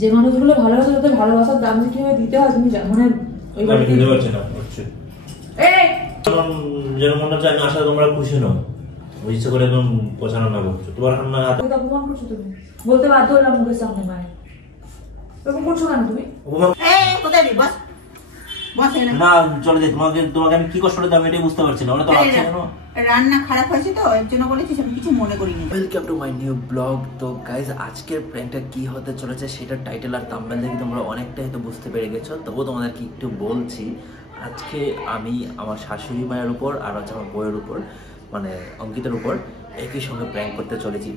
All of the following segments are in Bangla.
যে মানুষগুলো ভালোবাসে তাদের ভালোবাসার দাম যে কিভাবে দিতে হয় তুমি জানো। মানে আমি বুঝতে পারছি না হচ্ছে যেন মনে হচ্ছে আমি আসলে তোমরা খুশি নও, ইচ্ছে করে একদম পছানো না করছো। তোমার রান্না অপমান করছো তুমি, বলতে বাধ্য হলাম মুখের সামনে মায়ের। এরকম করছো কেন তুমি? কোথায় বস না চলে যাই, তোমাকে আমি কি কষ্ট দিতে আমি এটাই বুঝতে পারছি না। ওরা তো আছে কেন রান্না খারাপ হয়েছে তো এর জন্য বলেছি, আমি কিছু মনে করিনি। Welcome to my new blog. তো গাইজ আজকের প্র্যাঙ্কটা কি হতে চলেছে সেটা টাইটেল আর থাম্বনেল দেখে তোমরা অনেকটাই তো বুঝতে পেরে গেছো, তবুও তোমাদেরকে একটু বলছি। আজকে আমি আমার শাশুড়ি মায়ের উপর আর হচ্ছে আমার বউয়ের উপর মানে অঙ্কিতের উপর একই সঙ্গে প্র্যাঙ্ক করতে চলেছি।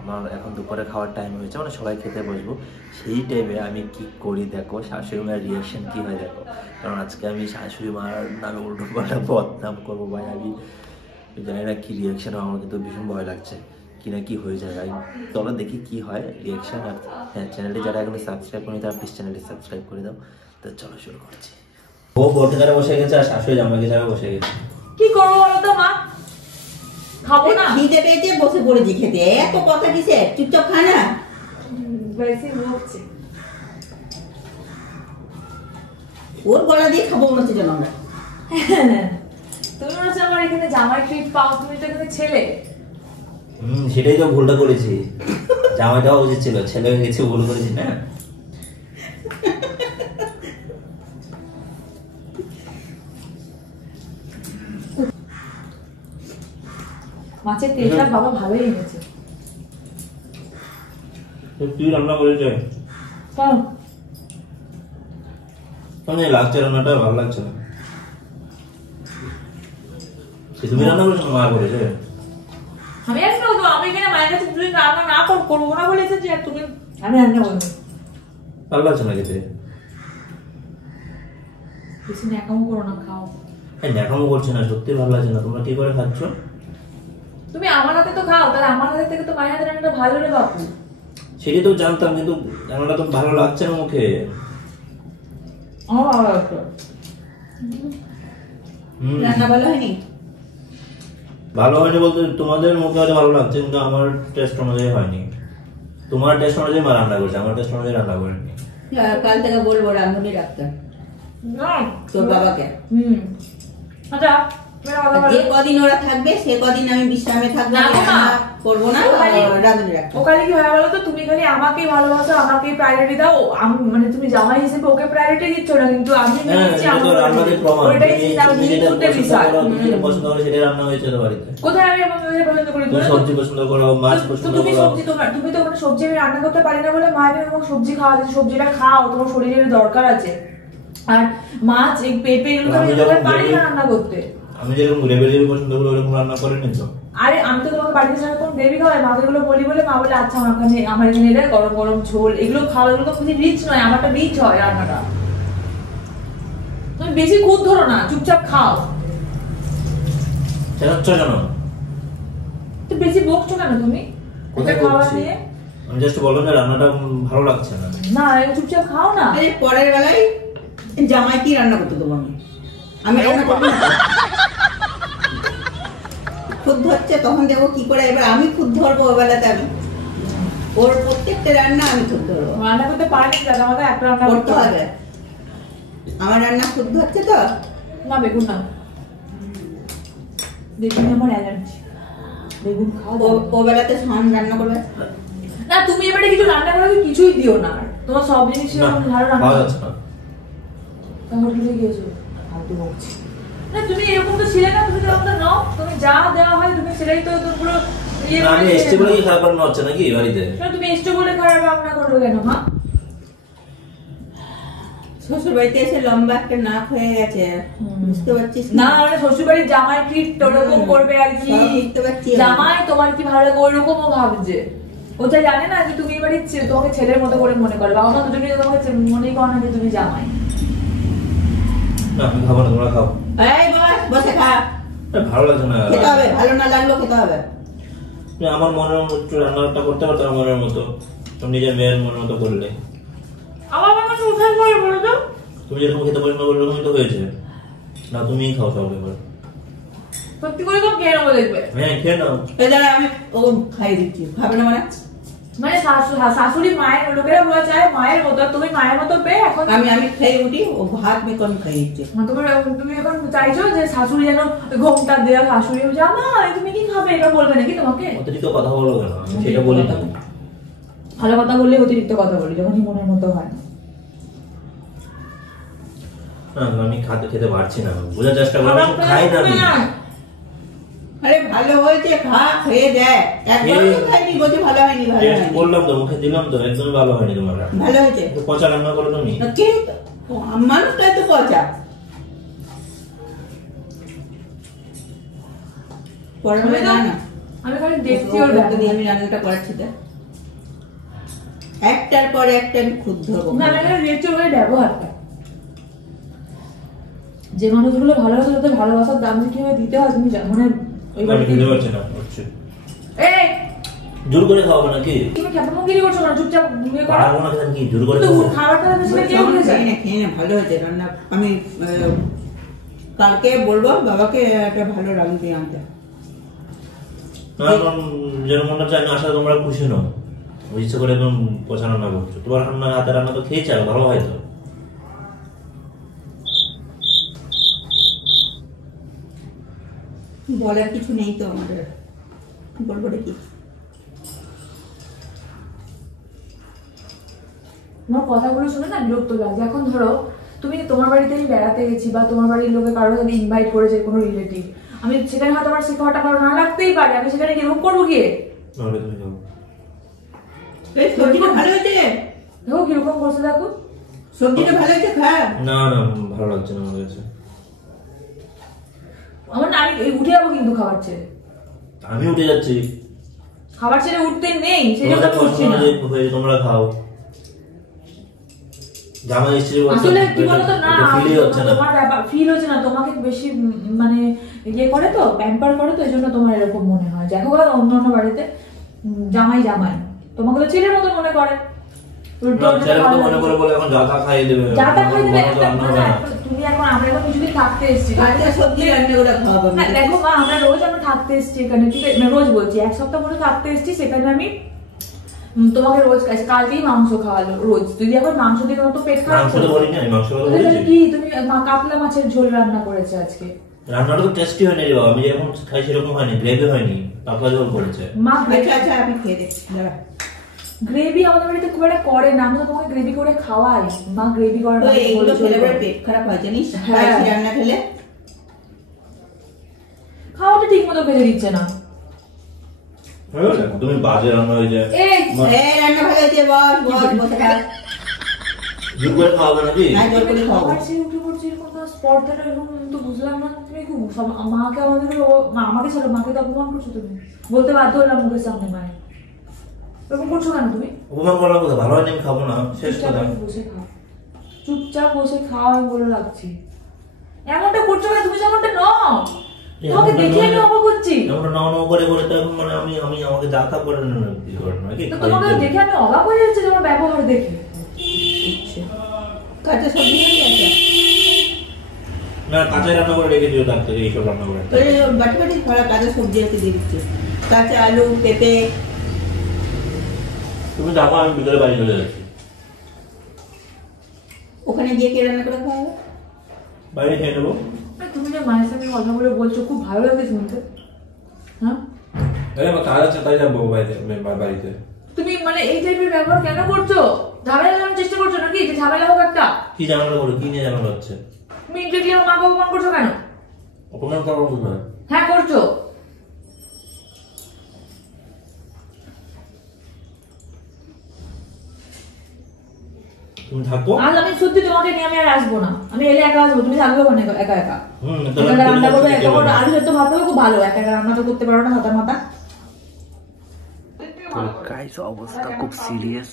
আমার এখন দুপুরে খাওয়ার টাইম হয়েছে, মানে সবাই খেতে বসবো। সেই টাইমে আমি কি করি দেখো, শাশুড়ি মায়ের রিয়াকশন কি হয় দেখো। কারণ আজকে আমি শাশুড়ি মার নামে উল্টো পাল্টা বদনাম করবো ভাই। আমি জানি না কি রিয়াকশন, আমার কিন্তু ভীষণ ভয় লাগছে কি না কি হয়ে যায় ভাই। চলো দেখি কি হয় রিয়াকশন। আর হ্যাঁ, চ্যানেলটি যারা এখনো সাবস্ক্রাইব করেনি তারা প্লিজ চ্যানেলটি সাবস্ক্রাইব করে দাও। তো চলো শুরু করছি। ও বলতে ধারে বসে গেছে আর শাশুড়ি জামাইকে ধারে বসে গেছে। কি করবো বলো তো মা, খাবো না, খিদে পেয়েছে বসে পড়েছি খেতে। এত কথা কিসে, চুপচাপ খা না। বেশি হচ্ছে ওর গলা দিয়ে খাবো মনে হচ্ছে যেন আমরা। তুমি মনে হচ্ছে আমার এখানে জামাই ট্রিট পাও, তুমি তো এখানে ছেলে। সেটাই তো ভুলটা করেছি, জামাইটাও উচিত ছিল, ছেলে হয়ে গেছে ভুল করেছি না। মাছের তেলটা বাবা ভালোই এনেছে। তুই রান্না করেছে লাগছে, রান্নাটা ভালো লাগছে না। তুমি রান্না করেছো মা করেছে? আমি আসলে আমি এখানে মায়ের কাছে তুমি রান্না না করবো না বলেছে যে তুমি, আমি রান্না করবো। ভালো লাগছে না খেতে? বেশি ন্যাকামো করো না, খাও। ন্যাকামো করছে না, সত্যি ভালো লাগছে না। তোমরা কি করে খাচ্ছ? তুমি আমার হাতে তো খাও, তাহলে আমার হাতে থেকে তো মায়ের হাতে রান্নাটা ভালো রে বাপু। সেটাই তো জানতাম, কিন্তু রান্নাটা তো ভালো লাগছে না মুখে। আমার ভালো লাগছে। রান্না ভালো হয়নি? ভালো হয়নি বলতে তোমাদের মুখে হয়তো ভালো লাগছে, কিন্তু আমার টেস্ট অনুযায়ী হয়নি। তোমার টেস্ট অনুযায়ী মা রান্না করছে, আমার টেস্ট অনুযায়ী রান্না করেনি। কাল থেকে বলবো রাঁধুনি রাখতে তোর বাবাকে। আচ্ছা যে কদিন ওরা থাকবে সে কদিন আমি বিশ্রামে থাকবো, করবো না, রাঁধুনি রাখবো। ওখানে কি হয় বলো তো, তুমি খালি আমাকেই ভালোবাসো, আমাকেই প্রায়োরিটি দাও। আমি মানে তুমি জামাই হিসেবে ওকে প্রায়োরিটি দিচ্ছ না, কিন্তু আমি কোথায় আমি পছন্দ করি? সবজি পছন্দ করো, মাছ পছন্দ করো। তুমি তো ওখানে সবজি আমি রান্না করতে পারি না বলে মায়ের তোমাকে সবজি খাওয়া যাচ্ছে। সবজিটা খাও, তোমার শরীরের দরকার আছে। আর মাছ এই পেঁপে এগুলো আমি পারি না রান্না করতে। আমি যেরকম গ্রেভি পছন্দ করি ওরকম রান্না করেনি তো। আরে আমি তো তোমাকে বাড়িতে সারা কোন গ্রেভি খাওয়াই, মাকে এগুলো বলি বলে মা বলে আচ্ছা আমার এখানে এলে গরম গরম ঝোল এগুলো খাওয়া। এগুলো তো খুবই রিচ নয়, আমারটা রিচ হয় রান্নাটা। তুমি বেশি খুদ ধরো না, চুপচাপ খাও। চেনাচ্ছ কেন? তো বেশি বকছো কেন তুমি? কোথায় খাওয়া নিয়ে আমি জাস্ট বললাম যে রান্নাটা ভালো লাগছে না। না চুপচাপ খাও না। আরে পরের বেলায় জামাই কি রান্না করতে দেবো আমি রান্না করবো না। খুদ ধরছে তখন দেখো কি করে। এবার আমি খুদ ধরবো ওই বেলাতে, আমি ওর প্রত্যেকটা রান্না আমি খুদ ধরবো। রান্না করতে পারি না, আমাকে একটা রান্না করতে হবে। আমার রান্না খুদ ধরছে তো না। বেগুন না, বেগুন আমার অ্যালার্জি। বেগুন খাওয়া ও বেলাতে সমান রান্না করবে না। তুমি এবারে কিছু রান্না করে কিছুই দিও না, তোমার সব জিনিস ভালো রান্না যাচ্ছে না। তাহলে কি গিয়েছো ফালতু বকছি না। তুমি এরকম তো ছিলে না, তুমি তো নাও, তুমি যা দেওয়া হয় তুমি সেটাই তো পুরো ইয়ে। আমি এসছি বলে কি খারাপ রান্না হচ্ছে নাকি বাড়িতে? তুমি এসছো বলে খারাপ রান্না করবে কেন মা? শ্বশুর বাড়িতে এসে লম্বা একটা নাক হয়ে গেছে, বুঝতে পারছিস না? মানে শ্বশুর বাড়ির জামাই ট্রিট ওরকম করবে আর কি, বুঝতে পারছি। জামাই তোমার কি ভালো লাগে ওরকম ও ভাবছে। ও তো জানে না যে তুমি এবারে তোমাকে ছেলের মতো করে মনে করে। বাবা মা দুজনেই তোমাকে মনেই করে না যে তুমি জামাই। না আমি খাবো না, তোমরা খাও। এই বস বসে খা। ভালো লাগছে না, খেতে হবে। ভালো না লাগলেও খেতে হবে। আমার মনের মতো রান্নাটা করতে পারতো, আমার মনের মতো। তুমি নিজের মেয়ের মনের মতো করলে। আমার বাবা কোথায় করে বলো তো? তুমি যেরকম খেতে পছন্দ করলে ওরকমই তো হয়েছে না। তুমিই খাও সব এবার। তো সত্যি করে তো খেয়ে নেবো দেখবে। হ্যাঁ খেয়ে নাও। এছাড়া আমি ও খাইয়ে দিচ্ছি, খাবে না মানে? মানে শাশুড়ি মায়ের লোকেরা বলা চায় মায়ের মতো, তুমি মায়ের মতো পেয়ে এখন আমি খেয়ে উঠি, ও ভাত মেয়ে কম খাইয়ে দিচ্ছে। তুমি এখন চাইছো যে শাশুড়ি যেন ঘুমটা দেওয়া, শাশুড়ি জামা তুমি কি খাবে এটা বলবে নাকি তোমাকে? অতিরিক্ত কথা বলো কেন? আমি সেটা বলি না। ভালো কথা বললে অতিরিক্ত কথা বলি, যখনই মনের মতো হয়। না আমি খেতে পারছি না, বোঝার চেষ্টা করো। খাই না আমি। আরে ভালো হয়েছে, খা, খেয়ে দেখ। একবার তো খাইনি, বলছি ভালো হয়নি, ভালো টেস্ট হয়নি। করলাম তো, মুখে দিলাম তো, একদমই ভালো হয়নি তোমার। ভালো হয়েছে। তো পচা রান্না করো তুমি। কে মানুষটাই তো পচা। পরে হবে না না, আমি খালি দেখছি ওর ওকে দিয়ে আমি রান্নাটা করাচ্ছি তো। একটার পর একটা আমি খুদ ধরবো। না আমি খালি দেখছি ওর ব্যবহারটা। যে মানুষগুলো ভালোবাসে তাদের ভালোবাসার দাম যে কিভাবে দিতে হয় তুমি জানো। মানে ওই আমি খেতে পারছি না, হচ্ছে এই জোর করে খাওয়াবো নাকি? তুমি খেপামগিরি করছো না, চুপচাপ ঘুমিয়ে করো। পারবো না কি জোর করে তো খাবো? খাবারটা বেশি কেউ খেয়ে যায়। খেয়ে নে, ভালো হয়েছে রান্না। আমি কালকে বলবো বাবাকে একটা ভালো রান্না দিয়ে আনতে। না এখন যেন মনে হচ্ছে আমি আসলে তোমরা খুশি নও, ইচ্ছে করে একদম পচা রান্না করছো। তোমার রান্না হাতে রান্না তো খেয়েছি, আর ভালো হয় তো। বলার কিছু নেই তো আমাদের, বলবো কি? আমার কথাগুলো শুনে না বিরক্ত লাগে। এখন ধরো তুমি তোমার বাড়িতে আমি বেড়াতে গেছি বা তোমার বাড়ির লোকে কারো যদি ইনভাইট করেছে কোনো রিলেটিভ, আমি সেখানে হয়তো আমার শিখাটা ভালো না লাগতেই পারে, আমি সেখানে কিরকম করবো গিয়ে? নাহলে তুমি খাও। সবজিটা ভালো হয়েছে, দেখো কিরকম করছে, দেখো সবজিটা ভালো হয়েছে, খা। না না ভালো লাগছে না আমার কাছে। আমার না, আমি উঠে যাবো কিন্তু খাবার ছেড়ে। আমি উঠে যাচ্ছি। খাবার ছেড়ে উঠতে নেই, সেই জন্য তোমাদের আমি উঠছি পছন্দ না। যে হয়ে তোমরা খাও। জামাই স্ত্রী আসলে কি বলতো না, ফিলই হচ্ছে না। তোমার ব্যাপার ফিল হচ্ছে না, তোমাকে বেশি মানে ইয়ে করে তো, প্যাম্পার করে তো, এই জন্য তোমার এরকম মনে হয়। দেখো অন্য অন্য বাড়িতে জামাই জামাই তোমাকে তো ছেলের মতো মনে করে। না ছেলের মতো মনে করে বলে এখন জাতা খাইয়ে দেবে। যাতা খাইয়ে দেবে, মনে তো রান্না হবে না। তুমি এখন আমরা এখন কিছুদিন থাকতে এসেছি, আচ্ছা সবজি রান্না করে খাওয়াবো। হ্যাঁ, দেখো মা আমরা রোজ আমরা থাকতে এসেছি এখানে, ঠিক আছে, মানে রোজ বলছি 1 সপ্তাহ মতো থাকতে এসেছি, সেখানে আমি তোমাকে রোজ কালকেই মাংস খাওয়ালো রোজ। যদি এখন মাংস দিয়ে তোমার তো পেট খারাপ মাংস তো বলিনি আমি, মাংস কথা বলেছি। কি তুমি কাতলা মাছের ঝোল রান্না করেছে আজকে? রান্নাটা তো টেস্টি হয়নি রে বাবা, আমি যেরকম খাই সেরকম হয়নি, গ্রেভি হয়নি, পাতলা ঝোল করেছে। মা আচ্ছা আচ্ছা আমি খেয়ে দেখছি, দাঁড়া। গ্রেভি আমাদের বাড়িতে খুব একটা করে না, আমরা তো তোমাকে গ্রেভি করে খাওয়াই। মা গ্রেভি করে তো না, এইগুলো ঝোল খেলে করে। পরে পেট খারাপ হয় জানিস, হ্যাঁ। স্পাইসি রান্না খেলে। খাওয়াটা ঠিক মতো খেতে দিচ্ছে না। তুমি বাজে রান্না হয়ে যায়। এই রান্না ভালো হয়েছে, বস বস বসে খা। জোর করে খাওয়াবে নাকি? হ্যাঁ জোর করে খাওয়াবো। খাবার ছেড়ে উঠে পড়ছে এরকম না, স্পর্ধাটা এরকম তো বুঝলাম না। তুমি খুব মাকে আমাদের আমাকে ছাড়ো, মাকে তো অপমান করছো তুমি, বলতে বাধ্য হলাম মুখের সামনে মায়ের। এরকম করছো কেন তুমি? অপমান করার কথা, ভালো হয়নি আমি খাবো না, শেষ কথা। বসে খাও, চুপচাপ বসে খাও, আমি বলে রাখছি। এমনটা করছো কেন তুমি? যেমনটা নও, তোমাকে দেখে আমি অবাক হচ্ছি। আমরা নাও নাও করে করে তো এখন মানে আমি আমাকে জাতা করে না কি করে নাকি? তো তোমাকে দেখে আমি অবাক হয়ে যাচ্ছি তোমার ব্যবহার দেখে। কাঁচা সবজি আছে? না কাঁচা রান্না করে রেখে দিও, তার থেকে এইসব রান্না করে। তো বাটি বাটি ভরা কাঁচা সবজি আছে দিয়ে দিচ্ছি, কাঁচা আলু, পেঁপে। তুমি দেখো আমি ভিতরে বাড়ি চলে যাচ্ছি। ওখানে গিয়ে কে রান্না করে খাওয়াবে? বাইরে খেয়ে নেবো। তুমি যে মায়ের সঙ্গে কথা বলে বলছো, খুব ভালো লাগে শুনতে। হ্যাঁ কাজ আছে তাই যাবো বাড়িতে। তুমি মানে এই টাইপের ব্যবহার কেন করছো? ঝামেলা লাগানোর চেষ্টা করছো নাকি? যে ঝামেলা হোক একটা। কি ঝামেলা করো? কি নিয়ে ঝামেলা হচ্ছে? তুমি ইন্টারভিউ আমার মাকে অপমান করছো কেন? অপমান করবো না। হ্যাঁ করছো। তুমি থাকো। আজ আমি সত্যি তোমাকে নিয়ে আমি আর আসবো না। আমি এলে একা আসবো, তুমি থাকবে ওখানে একা একা। তাহলে একা রান্না করবে, একা করবে। করবে। আলু সেদ্ধ ভাত হবে খুব ভালো, একা একা রান্না তো করতে পারো না, হাতা মাথা। তো গাইস অবস্থা খুব সিরিয়াস,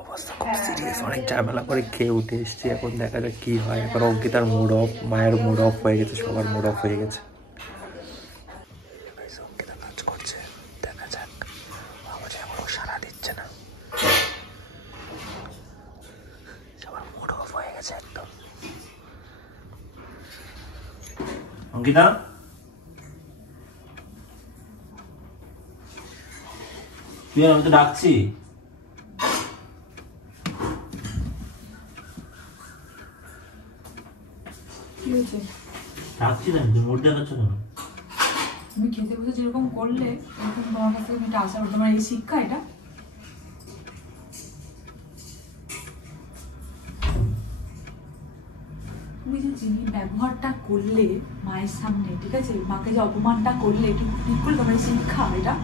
অবস্থা খুব সিরিয়াস। অনেক ঝামেলা করে খেয়ে উঠে এসছি, এখন দেখা যাক কি হয়। এখন অঙ্কিতার মুড অফ, মায়ের মুড অফ হয়ে গেছে, সবার মুড অফ হয়ে গেছে। অঙ্কিতা কাজ করছে, দেখা যাক। আমার এখনো সারা দিচ্ছে না, সবার মুড অফ হয়ে গেছে একদম। অঙ্কিতা তুই আমি তো ডাকছি। কি হয়েছে? ডাকছি না, তুমি মুড দেখাচ্ছ কেন? তুমি খেতে বসে যেরকম করলে এরকম তোমার কাছ থেকে এটা আশা করো। তোমার এই শিক্ষা এটা? তুমি যে যিনি ব্যবহারটা করলে মায়ের সামনে, ঠিক আছে, মাকে যে অপমানটা করলে, এটা ঠিক করলে তোমার এই শিক্ষা এটা?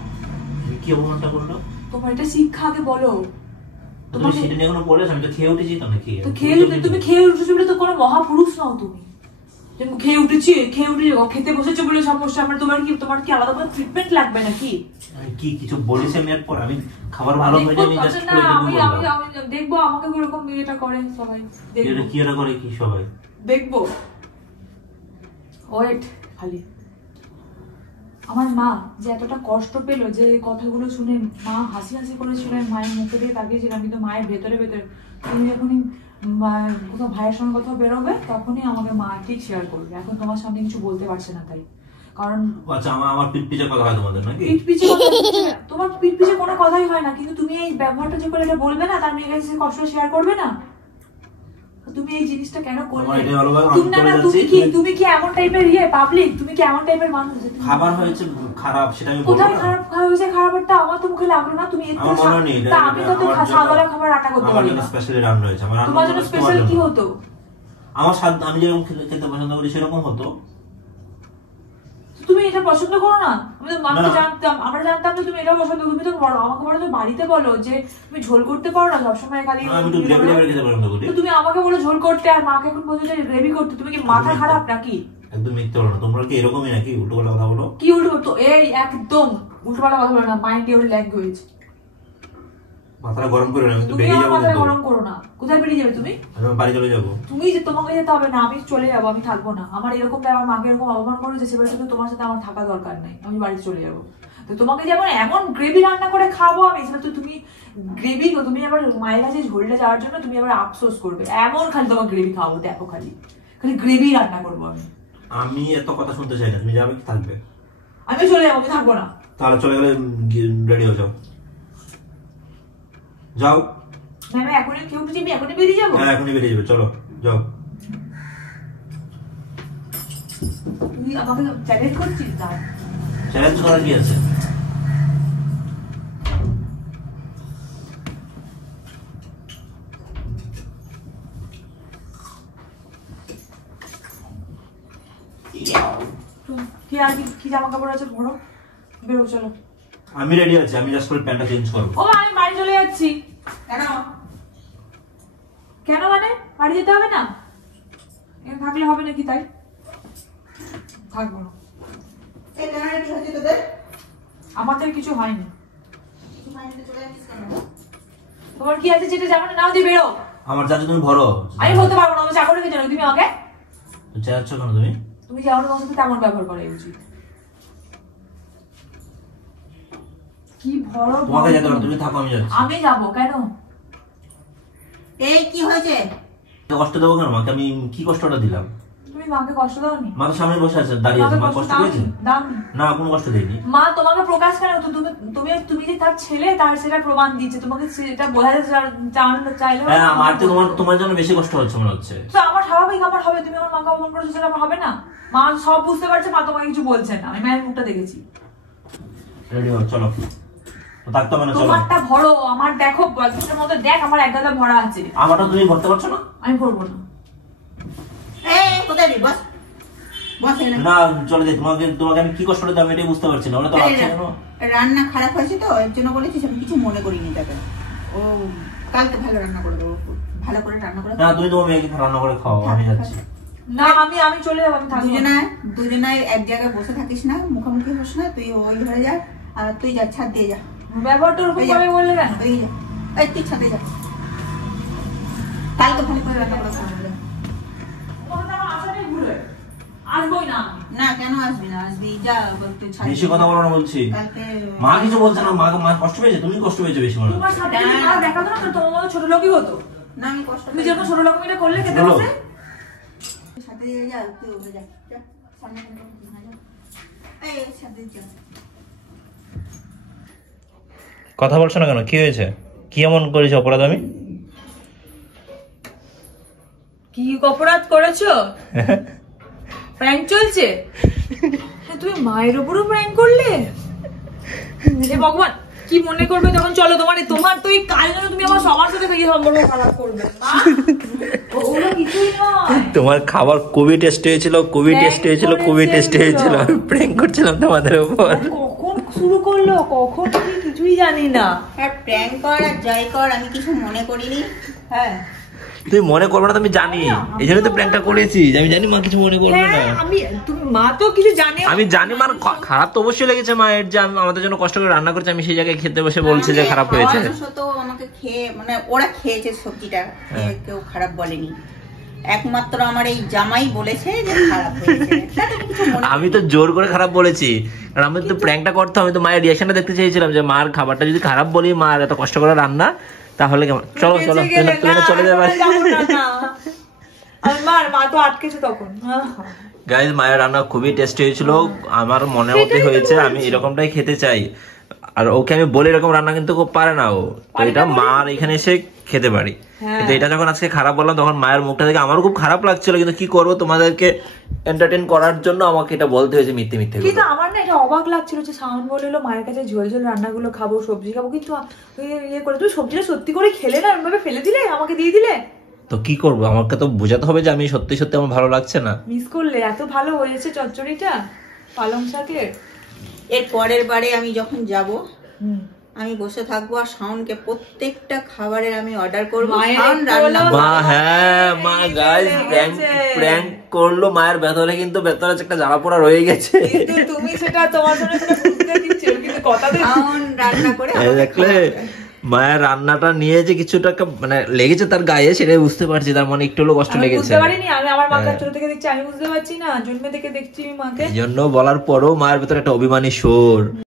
কি অপমানটা করলো? তোমার এটা শিক্ষা আগে বলো। তুমি সেটা নিয়ে কোনো বলেছ? আমি তো খেয়ে উঠেছি তো নাকি? তো তুমি খেয়ে উঠেছো বলে তো কোনো মহাপুরুষ নাও তুমি। খেয়ে উঠেছি খেতে বসেছো বলে সমস্যা। আমার তোমার কি আলাদা কোনো ট্রিটমেন্ট লাগবে নাকি? আমি কি কিছু বলেছি আমি এরপর? আমি খাবার ভালো হয়ে আমি জাস্ট করে আমি দেখবো আমাকে এরকম এটা করে সবাই। দেখবো কি এটা করে কি সবাই দেখবো। ওয়েট খালি। আমার মা যে এতটা কষ্ট পেলো, যে কথাগুলো শুনে মা হাসি হাসি করেছিল, মায়ের মুখে দিয়ে তাকিয়েছিলাম, কিন্তু মায়ের ভেতরে ভেতরে তুমি যখনই কোথাও ভাইয়ের সঙ্গে কোথাও বেরোবে তখনই আমাকে মা ঠিক শেয়ার করবে। এখন তোমার সামনে কিছু বলতে পারছে না তাই। কারণ আচ্ছা আমার পিঠ পিছে কথা হয় তোমাদের নাকি? পিঠ পিছে তোমার পিঠ পিছে কোনো কথাই হয় না, কিন্তু তুমি এই ব্যবহারটা যে করে এটা বলবে না, তার মেয়ে কাছে কষ্ট শেয়ার করবে না। তুমি এই জিনিসটা কেন করলে? তুমি কি এমন টাইপের পাবলিক? তুমি কি এমন টাইপের মানুষ? খাবার হয়েছে খারাপ সেটা আমি বলবো না। কোথায় খারাপ হয়েছে? খারাপটা আমার তো মুখে লাগলো না। তুমি আমার মনে নেই। আমি তো সাদালা খাবার রান্না করতে পারি না। স্পেশালি রান্না হয়েছে আমার। তোমার জন্য স্পেশাল কি হতো? আমার স্বাদ আমি যেরকম খেতে পছন্দ করি সেরকম হতো। তুমি এটা পছন্দ করো না? আমি তো জানতাম, আমরা জানতাম যে তুমি এটাও পছন্দ। তুমি তো আমাকে বলো, বাড়িতে বলো যে তুমি ঝোল করতে পারো না, সবসময় খালি আমি তো গ্রেভি খেতে পছন্দ করি। তুমি আমাকে বলো ঝোল করতে, আর মাকে এখন বলছো যে গ্রেভি করতে। তুমি কি মাথা খারাপ নাকি? একদম মিথ্যে বলো না। তোমরা কি এরকমই নাকি উল্টোপাল্টা কথা বলো? কি উল্টো? তো এই একদম উল্টোপাল্টা কথা বলো না। Mind your language. মাথাটা গরম করে না, আমি তো তুমি বেরিয়ে আমার যাবো। মাথা গরম করো না। কোথায় বেরিয়ে যাবে তুমি? আমি বাড়ি চলে যাবো। তুমি যে তোমাকে যেতে হবে না, আমি চলে যাবো। আমি থাকবো না। আমার এরকম আমার মাকে এরকম অপমান করেছে, সেবার সাথে তোমার সাথে আমার থাকা দরকার নেই। আমি বাড়িতে চলে যাবো। তো তোমাকে যেমন এমন গ্রেভি রান্না করে খাবো আমি, সেটা তো তুমি গ্রেভি, তুমি আবার মায়ের কাছে ঝোলটা যাওয়ার জন্য তুমি আবার আফসোস করবে। এমন খালি তোমার গ্রেভি খাবো, দেখো খালি খালি গ্রেভি রান্না করবো আমি। আমি এত কথা শুনতে চাই না। তুমি যাবে কি থাকবে? আমি চলে যাবো। আমি থাকবো না। তাহলে চলে গেলে রেডি হয়ে যাও। যাও। ম্যাম এখনই কেউ উঠেছি, আমি এখনই বেরিয়ে যাবো। হ্যাঁ এখনই বেরিয়ে যাবে, চলো যাও। তুই আমাকে চ্যালেঞ্জ করছিস? না চ্যালেঞ্জ করার কি আছে? কি আর কি জামা কাপড় আছে পরো, বেরো চলো। আমি রেডি আছি, আমি জাস্ট করে প্যান্টটা চেঞ্জ করবো। ও আমি বাড়ি চলে যাচ্ছি। কেন? কেন মানে? বাড়ি যেতে হবে না? এখানে থাকলে হবে নাকি? তাই থাকবো না। এই জানাটা কি হচ্ছে তোদের? আমাদের কিছু হয়নি। কিছু মাইন্ডে চলে যাচ্ছিস কেন? তোমার কি আছে যেটা জানো না? দিয়ে বেরো। আমার চাচা তুমি ভরো। আমি বলতে পারবো না। আমি চাকর রেখে জানো তুমি আমাকে? চাচ্ছ কেন তুমি? তুমি যেমন তোমার সাথে তেমন ব্যবহার করা উচিত। কি ভরো? তোমাকে যেতে পারো, তুমি থাকো, আমি যাচ্ছি। আমি যাবো কেন? এই কি হয়েছে? কষ্ট দেবো কেন মাকে? আমি কি কষ্টটা দিলাম? তুমি মাকে কষ্ট দাওনি? মা তো সামনে বসে আছে, দাঁড়িয়ে আছে। মা কষ্ট পেয়েছে? দাওনি। না কোনো কষ্ট দেয়নি। মা তোমাকে প্রকাশ কেন? তুমি যে তার ছেলে, তার সেটা প্রমাণ দিচ্ছে। তোমাকে সেটা বোঝাতে জানাতে চাইলে হ্যাঁ আমার তো তোমার জন্য বেশি কষ্ট হচ্ছে মনে হচ্ছে। তো আমার স্বাভাবিক, আমার হবে। তুমি আমার মাকে অপমান করেছো, সেটা আমার হবে না? মা সব বুঝতে পারছে, মা তোমাকে কিছু বলছে না। আমি মায়ের মুখটা দেখেছি। রেডি হও, চলো। থাকতে হবে না, চলো। তোমারটা ভরো, আমার দেখো বাচ্চাটার মতো দেখ, আমার এক গাদা ভরা আছে। আমারটা তুমি ভরতে পারছো না? আমি ভরবো না। এই কোথায় রে? বস বস এখানে। না চলে যাই। তোমাকে আমি কি কষ্টটা দিলাম এটাই বুঝতে পারছি না। ওরা তো আছে কেন? রান্না খারাপ হয়েছে তো এর জন্য বলেছিস। আমি কিছু মনে করিনি তাকে। ও কালকে ভালো রান্না করে দেবো, ভালো করে রান্না করে। না তুমি তোমার মেয়েকে রান্না করে খাও, আমি যাচ্ছি। না আমি চলে যাবো। আমি থাকবো না। দুজনায় এক জায়গায় বসে থাকিস না, মুখোমুখি বস না। তুই ওই ঘরে যা, আর তুই যা ছাদ দিয়ে যা। ব্যবহারটা ওরকম ভাবে বললে কেন? তুই যা, এই তুই ছাদে যা। কালকে ভালো করে রান্না করে খাওয়া যাবে। তোমার তো আমার আশাটাই ভুল হয়। আসবোই না আমি। না কেন আসবি না? আসবি যা, বলতে ছাদ। বেশি কথা বলো না বলছি। কালকে মা কিছু বলছে না। মা কষ্ট পেয়েছে, তুমি কষ্ট পেয়েছো বেশি মনে তোমার হচ্ছে। সাথে যদি মা দেখাতো না, তো তোমার মতো ছোট লোকই হতো। না আমি কষ্ট তুমি যেরকম ছোট লোকমিটা করলে খেতে ছোট লোক? বসে। ছাদে দিয়ে যা, তুই ওখানে যা, যা কথা বলছো না কেন? কি হয়েছে? কি এমন করেছে অপরাধ আমি? কি অপরাধ করেছো? প্র্যাঙ্ক চলছে? তুমি মায়ের উপরও প্র্যাঙ্ক করলে? হে ভগবান, কি মনে করবে তখন? চলো, তোমার তো এই কাল জন্য তুমি আমার সবার সাথে এই সম্পর্ক খারাপ করবে। ওগুলো কিছুই নয়। তোমার খাবার খুবই টেস্ট হয়েছিল, খুবই টেস্ট হয়েছিল, খুবই টেস্ট হয়েছিল। আমি প্র্যাঙ্ক করছিলাম তোমাদের উপর। কখন শুরু করলো, কখন আমি কিছুই জানি না। আর প্র্যাঙ্ক কর আর যাই কর, আমি কিছু মনে করিনি। হ্যাঁ, তুই মনে করবে না, তুমি জানি, এই জন্য তো প্র্যাঙ্কটা করেছি। আমি জানি মা কিছু মনে করবে না। তুমি মা তো কিছু জানে। আমি জানি মার খারাপ তো অবশ্যই লেগেছে মায়ের, যে আমাদের জন্য কষ্ট করে রান্না করছে, আমি সেই জায়গায় খেতে বসে বলছে যে খারাপ হয়েছে। তো আমাকে খেয়ে মানে ওরা খেয়েছে সবজিটা, কেউ খারাপ বলেনি। একমাত্র আমার এই জামাই বলেছে যে খারাপ হয়েছে। আমি তো জোর করে খারাপ বলেছি, কারণ আমি তো প্র্যাঙ্কটা করতাম। আমি তো মায়ের রিঅ্যাকশনটা দেখতে চেয়েছিলাম যে মার খাবারটা যদি খারাপ বলি, মার এত কষ্ট করে রান্না, তাহলে কেমন? চলো চলো, তুমি চলে যাবে। মা তো আটকেছে তখন। গাইস, মায়ের রান্না খুবই টেস্টি হয়েছিল, আমার মনে মতো হয়েছে। আমি এরকমটাই খেতে চাই। আর ওকে আমি বলি এরকম রান্না কিন্তু খুব পারে না ও, তো এটা মার এখানে এসে খেতে পারি। কিন্তু এটা যখন আজকে খারাপ বললাম, তখন মায়ের মুখটা দেখে আমারও খুব খারাপ লাগছিল। কিন্তু কি করবো, তোমাদেরকে এন্টারটেইন করার জন্য আমাকে এটা বলতে হয়েছে মিথ্যে মিথ্যে। কিন্তু আমার না এটা অবাক লাগছিল যে শাওন বললো মায়ের কাছে ঝোল ঝোল রান্নাগুলো খাবো, সবজি খাবো, কিন্তু ইয়ে করে তুমি সবজিটা সত্যি করে খেলে না, এভাবে ফেলে দিলে, আমাকে দিয়ে দিলে। তো কি করবো, আমাকে তো বোঝাতে হবে যে আমি সত্যি সত্যি আমার ভালো লাগছে না। মিস করলে? এত ভালো হয়েছে চচ্চড়িটা পালং শাকের। এর পরের বারে আমি যখন যাব, আমি বসে থাকবো আর শাওনকে প্রত্যেকটা খাবারের আমি অর্ডার করবো। মা, হ্যাঁ মা, গাইস প্র্যাঙ্ক করলো মায়ের ভেতরে, কিন্তু ভেতরে একটা জ্বালা পোড়া রয়ে গেছে। তুমি সেটা তোমার জন্য বুঝতে দিচ্ছ, কিন্তু কথা রান্না করে দেখলে মায়ের রান্নাটা নিয়ে যে কিছুটা মানে লেগেছে তার গায়ে, সেটাই বুঝতে পারছি। তার মানে একটু হলেও কষ্ট লেগেছে। বুঝতে পারিনি আমি, আমার মাকে ছোট থেকে দেখছি, আমি বুঝতে পারছি না, জন্মে থেকে দেখছি মাকে। এই জন্য বলার পরও মায়ের ভেতরে একটা অভিমানী সুর।